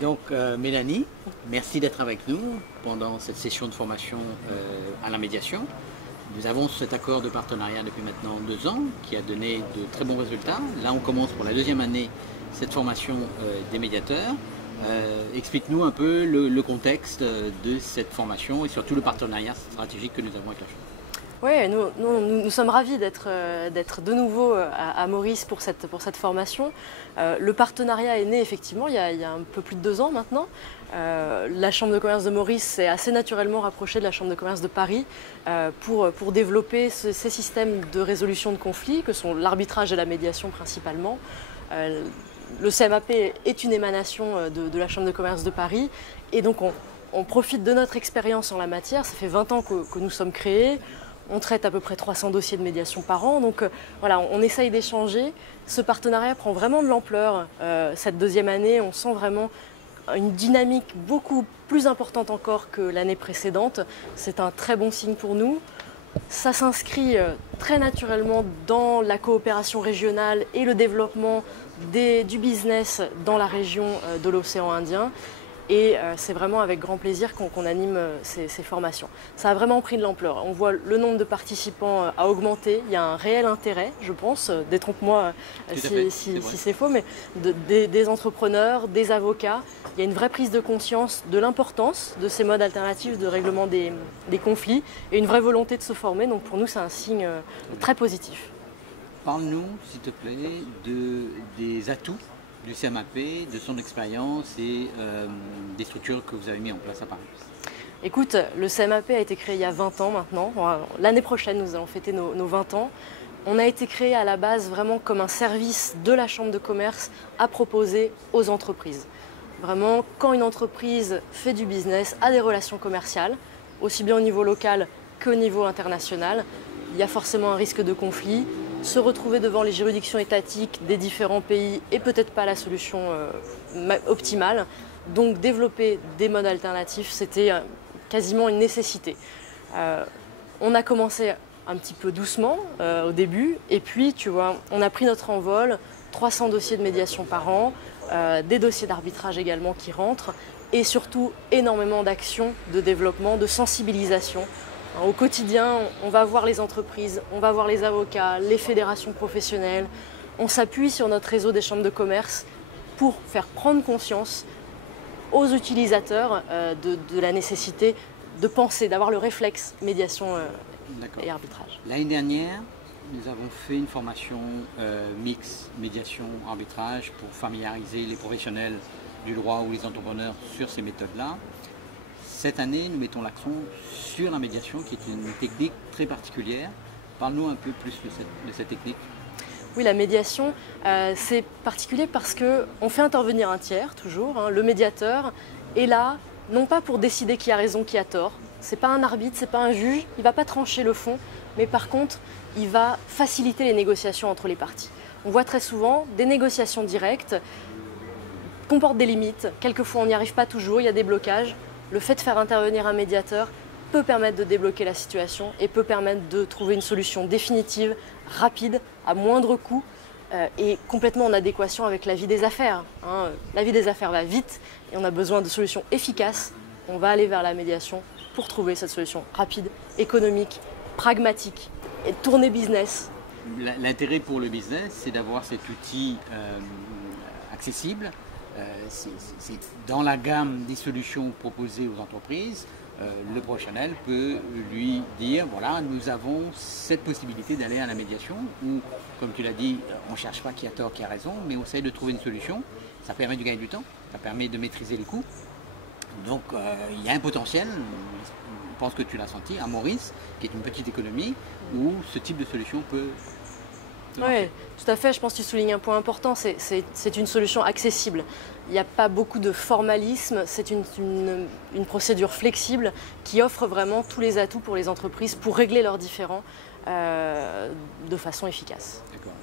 Donc Mélanie, merci d'être avec nous pendant cette session de formation à la médiation. Nous avons cet accord de partenariat depuis maintenant 2 ans qui a donné de très bons résultats. Là on commence pour la 2e année cette formation des médiateurs. Explique-nous un peu le contexte de cette formation et surtout le partenariat stratégique que nous avons avec la Chambre. Oui, nous sommes ravis d'être de nouveau à Maurice pour cette formation. Le partenariat est né effectivement il y a un peu plus de 2 ans maintenant. La Chambre de commerce de Maurice s'est assez naturellement rapprochée de la Chambre de commerce de Paris pour développer ces systèmes de résolution de conflits que sont l'arbitrage et la médiation principalement. Le CMAP est une émanation de la Chambre de commerce de Paris et donc on profite de notre expérience en la matière. Ça fait 20 ans que nous sommes créés. On traite à peu près 300 dossiers de médiation par an, donc voilà, on essaye d'échanger. Ce partenariat prend vraiment de l'ampleur. Cette 2e année, on sent vraiment une dynamique beaucoup plus importante encore que l'année précédente. C'est un très bon signe pour nous. Ça s'inscrit très naturellement dans la coopération régionale et le développement du business dans la région de l'océan Indien. Et c'est vraiment avec grand plaisir qu'on anime ces formations. Ça a vraiment pris de l'ampleur. On voit le nombre de participants a augmenté. Il y a un réel intérêt, je pense, détrompe-moi si c'est faux, mais des entrepreneurs, des avocats. Il y a une vraie prise de conscience de l'importance de ces modes alternatifs de règlement des conflits et une vraie volonté de se former. Donc pour nous, c'est un signe très positif. Parle-nous, s'il te plaît, des atouts du CMAP, de son expérience et des structures que vous avez mis en place à Paris. Écoute, le CMAP a été créé il y a 20 ans maintenant. L'année prochaine, nous allons fêter nos 20 ans. On a été créé à la base vraiment comme un service de la Chambre de commerce à proposer aux entreprises. Vraiment, quand une entreprise fait du business, a des relations commerciales, aussi bien au niveau local qu'au niveau international, il y a forcément un risque de conflit. Se retrouver devant les juridictions étatiques des différents pays est peut-être pas la solution optimale. Donc développer des modes alternatifs, c'était quasiment une nécessité. On a commencé un petit peu doucement au début et puis tu vois, on a pris notre envol, 300 dossiers de médiation par an, des dossiers d'arbitrage également qui rentrent et surtout énormément d'actions de développement, de sensibilisation. Au quotidien, on va voir les entreprises, on va voir les avocats, les fédérations professionnelles. On s'appuie sur notre réseau des chambres de commerce pour faire prendre conscience aux utilisateurs de la nécessité de penser, d'avoir le réflexe médiation et arbitrage. L'année dernière, nous avons fait une formation mix médiation-arbitrage pour familiariser les professionnels du droit ou les entrepreneurs sur ces méthodes-là. Cette année, nous mettons l'accent sur la médiation, qui est une technique très particulière. Parle-nous un peu plus de cette technique. Oui, la médiation, c'est particulier parce qu'on fait intervenir un tiers, toujours, hein, le médiateur, est là, non pas pour décider qui a raison, qui a tort. Ce n'est pas un arbitre, ce n'est pas un juge, il ne va pas trancher le fond, mais par contre, il va faciliter les négociations entre les parties. On voit très souvent des négociations directes comportent des limites. Quelquefois, on n'y arrive pas toujours, il y a des blocages. Le fait de faire intervenir un médiateur peut permettre de débloquer la situation et peut permettre de trouver une solution définitive, rapide, à moindre coût et complètement en adéquation avec la vie des affaires. La vie des affaires va vite et on a besoin de solutions efficaces. On va aller vers la médiation pour trouver cette solution rapide, économique, pragmatique et tourner business. L'intérêt pour le business, c'est d'avoir cet outil accessible. C'est dans la gamme des solutions proposées aux entreprises, le professionnel peut lui dire, voilà, nous avons cette possibilité d'aller à la médiation, où, comme tu l'as dit, on ne cherche pas qui a tort, qui a raison, mais on essaie de trouver une solution. Ça permet de gagner du temps, ça permet de maîtriser les coûts. Donc il y a un potentiel, je pense que tu l'as senti, à Maurice, qui est une petite économie, où ce type de solution peut... Oui, tout à fait. Je pense que tu soulignes un point important, c'est une solution accessible. Il n'y a pas beaucoup de formalisme, c'est une procédure flexible qui offre vraiment tous les atouts pour les entreprises pour régler leurs différends de façon efficace. D'accord.